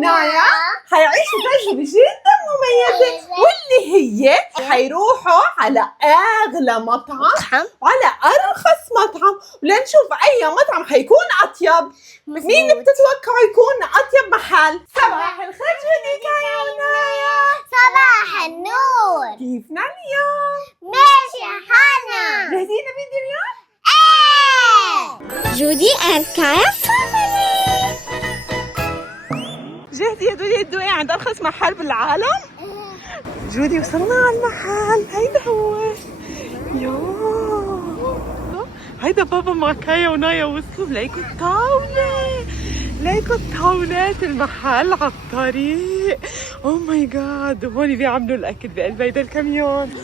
هنايا حيعيشوا تجربة جدا مميزة، واللي هي حيروحوا على أغلى مطعم وعلى أرخص مطعم، ولنشوف أي مطعم حيكون أطيب. مين بتتوقعوا يكون أطيب محل؟ صباح الخير جودي كايا ونايا. صباح النور. كيفنا اليوم؟ ماشي حالنا. جاهزين لفيديو اليوم؟ ايه. جودي اند كايا فاميلي. جاهزة يا جودي تدوقي عند أرخص محل بالعالم؟ جودي وصلنا على المحل، هيدا هو. هيدا بابا مع كايا ونايا وصلوا. ليكوا الطاولة، ليكوا الطاولات المحل على الطريق. او ماي جاد، هون بيعملوا الأكل بقلب هيدا الكاميون.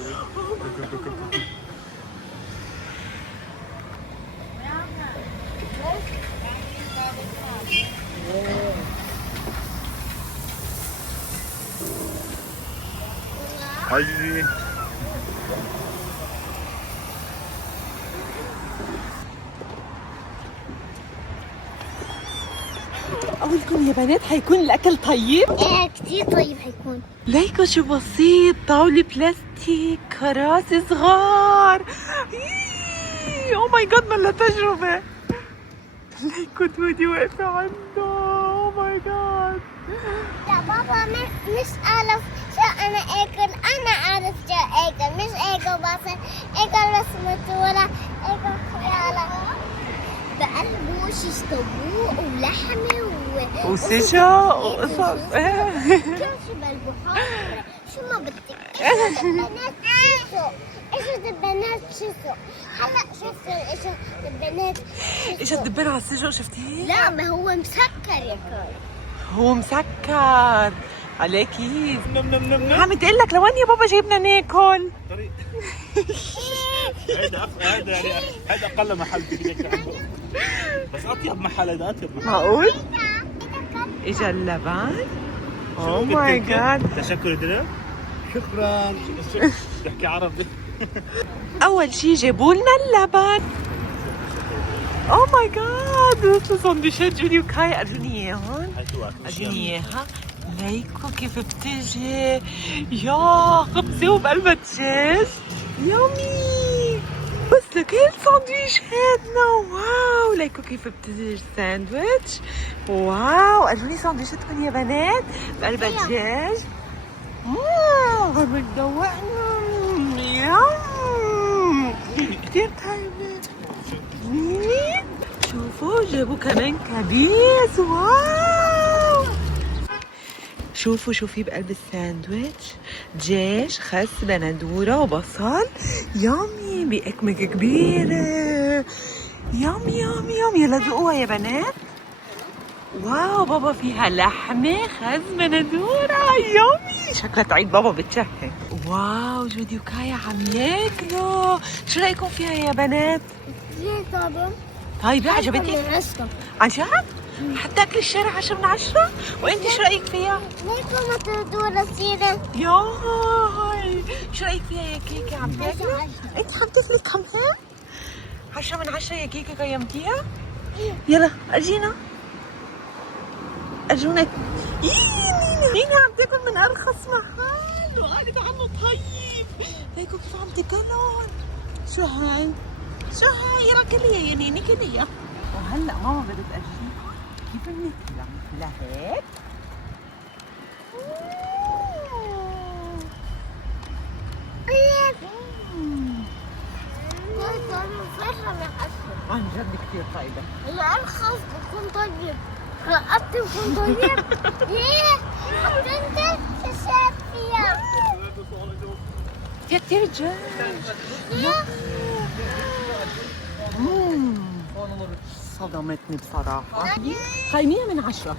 حبيبي أقولكم يا بنات حيكون الأكل طيب؟ ايه كتير طيب حيكون. ليكوا شو بسيط، طاولة بلاستيك، كراسي صغار. او ماي جاد، ملا تجربة. ليكوا دودي واقفة عنده. او ماي جاد. لا بابا مش أعرف شو أنا آكل، أنا أعرف شو آكل، مش آكل بصل، آكل رسمة ولا آكل خيالة. بقلبه شيش طاووق ولحمة وسجا وقصص. شو بالبحار. شو ما بدك؟ ايش البنات شيسو، ايش البنات شيسو. هلا شفتوا ايش البنات ايش الدبان على السجق شفتيه؟ لا ما هو مسكر يا كاي. هو مسكر عليكي. عم تقول لك لوين يا بابا جايبنا ناكل؟ هذا اقل محل بدك تعمله، بس اطيب محل، هذا اطيب محل. معقول؟ اجا اللبن. او ماي جاد. تشكر درهم. شكرا. تحكي عربي. اول شي جابوا لنا اللبن. او ماي جاد، شو سندويشات جودي وكاي. ارجوني اياهم، ارجوني اياها. ليكوا كيف بتجي. يا خبزه وبقلبها دجاج، يامي. بس لكل سندويشاتنا. واو، ليكوا كيف بتجي الساندويتش. واو، ارجوني سندويشاتكم يا بنات بقلبها دجاج. عم تدوقنا. يام، كتير طيبة. شوفوا جابوا كمان كبيس. واو، شوفوا شو في بقلب الساندويتش. دجاج، خس، بندورة وبصل. يامي، بأكمة كبيرة. يام يام يام. يلا ذوقوها يا بنات. واو، بابا فيها لحمة، خس، بندورة. يامي، شكلها تعيد بابا بتشهي. واو، جودي وكايا عم ياكلوا. شو رأيكم فيها يا بنات؟ ليه طبعا؟ طيب عجبتك؟ عن جد؟ حتى اكل الشارع 10 من 10. وانت شو رايك فيها؟ ليكوا ما تردوا رصيدة. ياي، شو رايك فيها يا كيكه؟ عم تاكلي؟ انت عم تاكلي كمان؟ 10 من 10 يا كيكه. قيمتيها؟ يلا ارجينا، ارجونك. نينا عم تاكل من ارخص محل وقالت عنه طيب. ليكوا كيف عم تاكلون. شو هاي؟ شو هاي؟ يلا كليها يا نيني، كليها. وهلا ماما بدها تأرجيكم كيف بناكلها. لهيك. عن جد كثير طيبة. الأرخص بكون طيب، رقبت بكون طيب. ليه؟ حتى انت شايف فيها. فيها كثير دجاج. صدمتني بصراحة. قيميها من 10.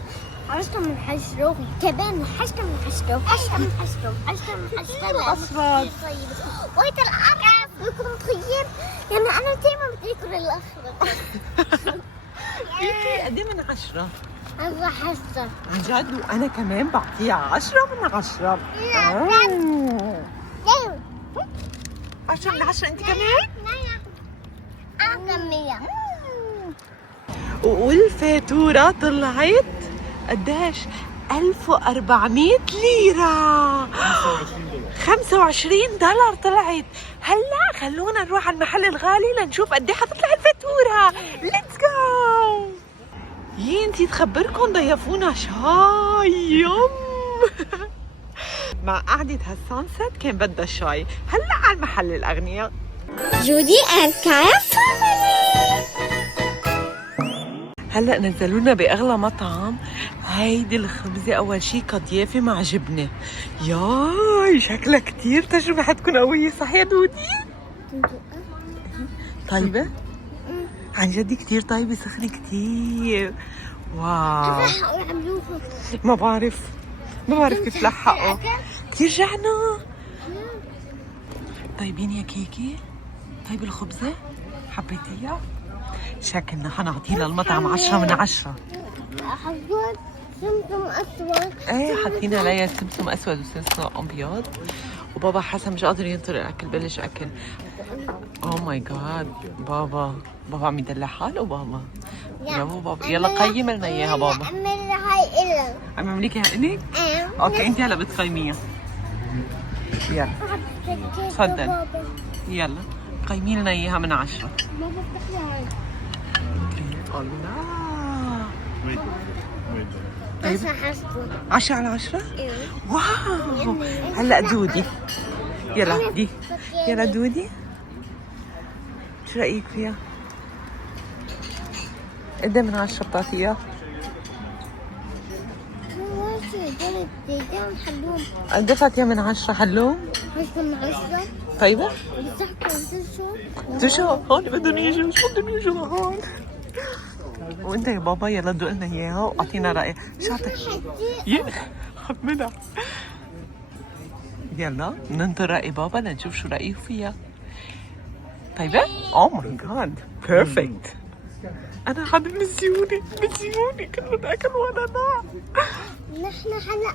10 من 10. كمان 10 من 10. 10 من 10. 10 من 10. أصفر. ويت الأقرب بيكون طيب. يعني أنا دايما بدي آكل الأخضر. كيكي قد ايه من 10؟ أنا 10. عن جد، وأنا كمان بعطيها 10 من 10. 10 من 10 أنت كمان؟ أنا 100. والفاتورة طلعت قديش؟ 1400 ليرة. 25 دولار طلعت. هلا خلونا نروح على المحل الغالي لنشوف قد ايه حتطلع الفاتورة. ليتس جو. انتي تخبركم ضيفونا شاي. يم. مع قعدة هالسانست كان بدها شاي. هلا على المحل الأغنياء. جودي and Kaya family. هلا نزلونا باغلى مطعم. هيدي الخبزه اول شي كضيافه مع جبنه. ياي شكلها كتير تجربه حتكون قويه، صح يا دودي؟ طيبه؟ عن جد كتير طيبه، سخنه كتير. واو ما بعرف كيف لحقوا. كتير جعنا. طيبين يا كيكي؟ طيب الخبزه؟ حبيتيها؟ شكلنا حنعطيها المطعم 10 من 10. حطيت سمسم أسود. ايه حاطين عليها سمسم اسود وسمسم ابيض. وبابا حسن مش قادر ينطر الاكل، بلش اكل. اوه ماي جاد. بابا عم يدلع حاله. بابا يا بابا يلا قيم لنا اياها. بابا اعملها هاي إلك. عم اعمليك اياها الك؟ اوكي انت هلا بتقيميها. يلا تفضل. يلا قيمي لنا اياها من 10. بابا افتح لي هاي. الله. بس حسبه 10 على 10. ايوه. واو. هلا دودي. يلا دي. يلا دودي شو رأيك فيها؟ قد من 10 بتعطيها؟ قد فاتيها من 10 حلوم؟ 10 من 10. طيبة؟ بتحكي شو هون بدهم يجوا، شو بدهم يجوا لهون؟ وانت يا بابا يلا دوق لنا اياها واعطينا رأيك. شاطر. حملها. يلا ننطر رأي بابا لنشوف شو رأيه فيها. طيبة؟ اوه ماي جاد بيرفكت. انا حدا نسيوني كله اكل وانا نام. نحن هلا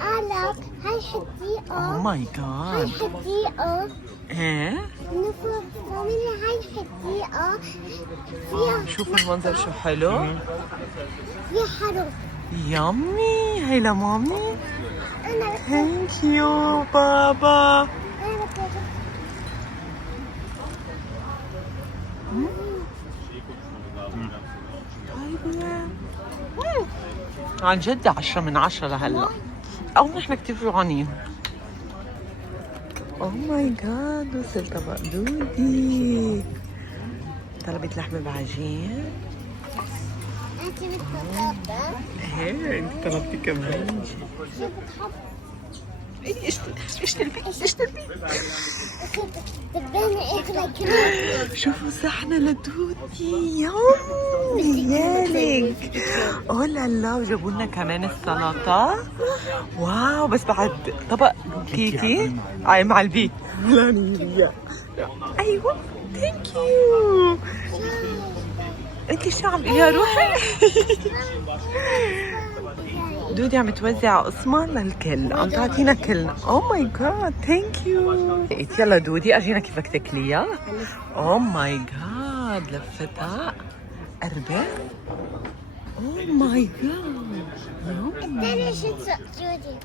قالك هاي حديقة. اوه ماي هاي جاد. حديقة. ايه؟ نفر فاميلي. هاي حديقة فيها شوفوا المنظر شو حلو. فيها حرف. يامي. هي لمامي. أنا ثانك يو بابا. أنا عن جد 10 من 10 لهلا. او نحن كتير جوعانين. اوه ماي جاد. وصل طبق دودي. طلبت لحمه بعجين. أنت بتطبق. ايه انت طلبتي كمان. شو بتحب؟ ايش تلبي. تبيني اكل كله. شوفوا صحنة لدودي. يامي يالك. اوه لا لا. وجابوا لنا كمان السلطة. واو. بس بعد طبق كيكي مع البيت. ايوه ثانك يو. انت شو عم تقولي يا روحي؟ دودي عم توزع قسمة للكل، عم تعطينا كلنا. اوه ماي جاد ثانك يو. يلا دودي اجينا كيفك تاكليها. اوه ماي جاد لفتها قربة. اوه ماي جاد. الثانية شو جودي؟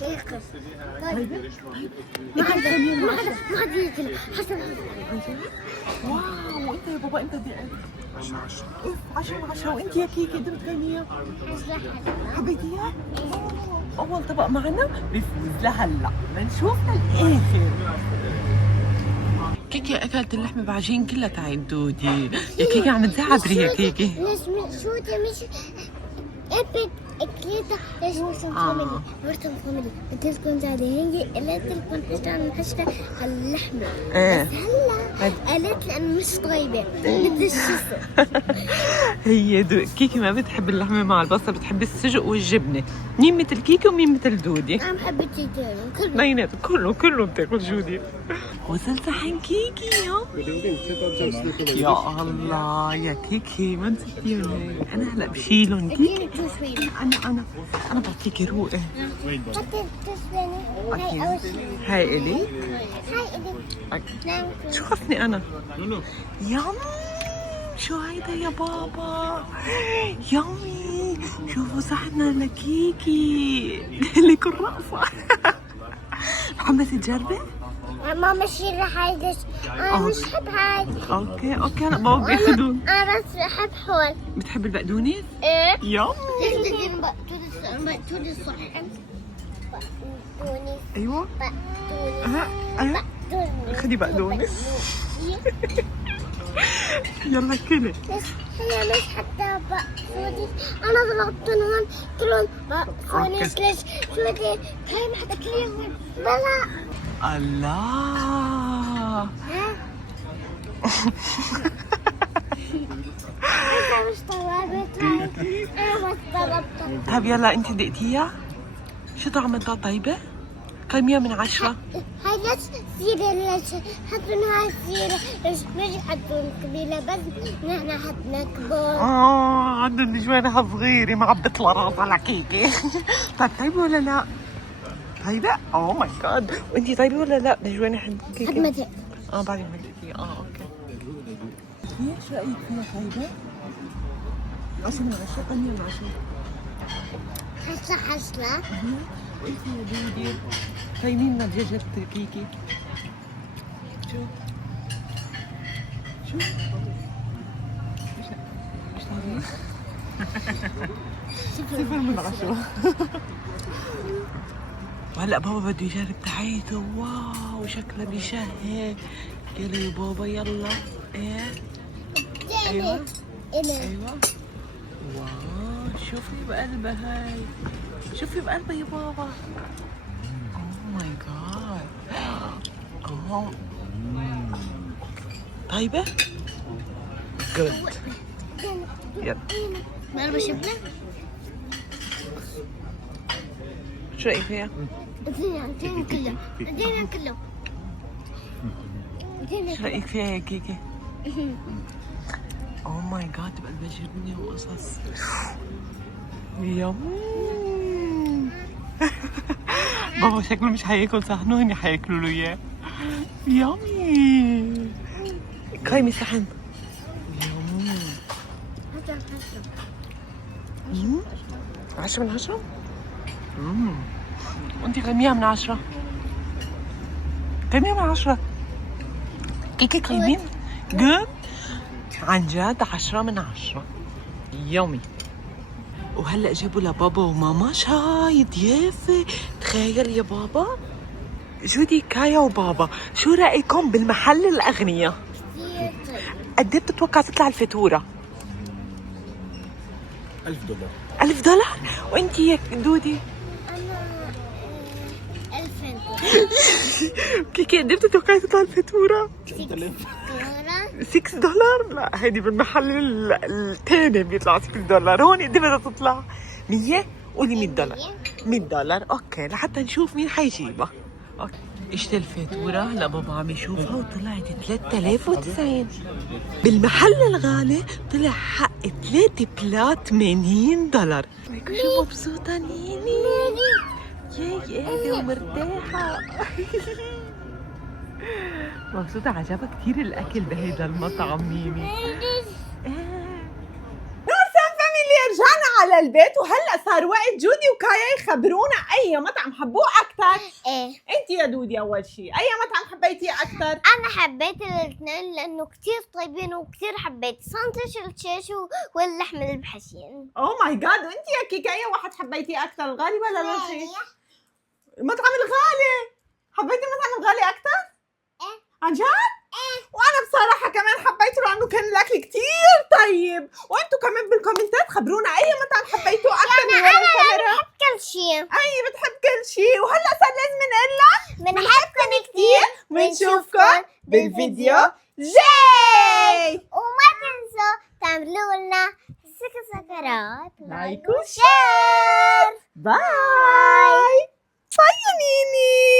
هيك. ما حد ياكل. حسن. واو. انت يا بابا انت بدي 10 من 10. وانت يا كيكي انت بتغنيها؟ حبيتيها؟ اول طبق معنا بفوز لهلا. بنشوف للاخر. كيكي اكلت اللحمه بعجين كلها تاعت دودي. يا كيكي عم تزعبري يا كيكي. شو مش ابد اكلتها. ليش ورثم فاميلي انت تكون زعلانه. هي قالت لكم حشرة اللحمه. ايه. بس هلا قالت لانه مش طيبه. بدي شو هي كيكي ما بتحب اللحمه مع البصل، بتحب السجق والجبنه. مين مثل كيكي ومين مثل دودي؟ انا بحب التيتان كله. بينات كله بتاكل جودي. وصل صحن كيكي. يا الله يا كيكي ما نسيتيهم. انا هلا بشيلهم كيكي. انا بعطيكي روقي. حتى تسبني. هاي اول شيء. هاي الي. هاي الي. نعم. شو خفني انا. يام شو هيدا يا بابا؟ يامي، شوفوا صحنا لكيكي لك الرقصة. محمد تجربي؟ ماما شيل هاي، انا مش بحب هاي. اوكي هلا بابا بياخذون. انا بس بحب هون. بتحب البقدونس؟ ايه. يامي. بقدونس صحن. بقدونس. ايوه. بقدونس. ايوه. خدي بقدونس. يلا كلي. هي مش حتى بقدونس، انا ضربتهم هون كلهم بقدونس. ليش؟ شو بدي؟ هاي ما تاكليهم. بلا. الله. أنا مش طلبت هاي، أنا بس طلبتها. طيب يلا انت دقتيها؟ شو طعمتها طيبة؟ كم من 10؟ هاي ليش صغيرة؟ ليش حطون هاي صغيرة؟ ليش مش حطون كبيرة؟ بس نحن حطنا كبار. عندهم جوانها صغيرة معبت لها راس على كيكة. طيب طيبة ولا لا؟ طيبة؟ اوه ماي جاد، وانتي طيبة ولا لا؟ جوانها حلوة كيكة؟ خدمتها. بعدين ما دقتيها. اوكي. شو رأيك فيها طيبة؟ 10 من 10، 8 من 10. حسلة. وانت يا دودي قيمين لنا دجاجة كيكي. شو مش طالعين؟ 0 من 10. وهلا بابا بده يجرب تحيته. واو شكله بيشهي. يلا يا بابا يلا. ايه ايوه ايوه. واو شوفي بقلبها هاي، شوفي بقلبها يا بابا. اوه ماي جاد. طيبة؟ جود. يلا ما بشبنا. شو رأيك فيها؟ ادينا كله. ادينا كله. شو رأيك فيها يا كيكي؟ اوه ماي جاد بقلبها جبنة وقصص. يم. بابا شكله مش حياكل صحنه، هني حياكلوا له اياه. يامي. قيمي صحن. يم. 10 من 10. وانتي قيميها من 10. قيميها من 10. كيكي قيمين؟ جود. عن جد 10 من 10. يومي. وهلا جابوا لبابا وماما شاي ضيافة. تخيل يا بابا، جودي كايا وبابا، شو رأيكم بالمحل الأغنية؟ قد ايه بتتوقع تطلع الفاتورة؟ $1000. $1000. وانتي يا دودي؟ أنا 2000 كيكي قد ايه بتتوقعي تطلع الفاتورة؟ $6000. $6. لا هيدي بالمحل الثاني بيطلع $6. هون قد ايه بدها تطلع؟ 100. قولي $100. $100. اوكي لحتى نشوف مين حيجيبها. اوكي اجت الفاتورة. هلا بابا عم يشوفها وطلعت 3090. بالمحل الغالي طلع حق 3 بلات $80. شو مبسوطة نيني؟ ياي ومرتاحة. مبسوطة. عجبها كثير الأكل بهيدا المطعم نيني. نورسان فاميلي رجعنا على البيت، وهلا صار وقت جودي وكايا يخبرونا أي مطعم حبوه أكثر. ايه. أنت يا دودي أول شيء أي مطعم حبيتيه أكثر؟ أنا حبيت الاثنين لأنه كتير طيبين، وكتير حبيت ساندويتش الشيش واللحم المحشين. أوه ماي جاد. وأنت يا كيكا أي واحد حبيتيه أكثر، الغالي ولا الرخيص؟ المطعم الغالي. حبيتي المطعم الغالي أكثر؟ إيه. عن جد؟ وانا بصراحه كمان حبيته لانه كان الاكل كتير طيب. وانتم كمان بالكومنتات خبرونا اي مطعم حبيتوه اكثر من ورا الكاميرا. بحب كل شيء. اي بتحب كل شيء. وهلا صار لازم نقول لك بنحبكم كتير، ونشوفكم بالفيديو جاي. وما تنسوا تعملوا لنا سكرات لايك وشير. باي باي يا نيني.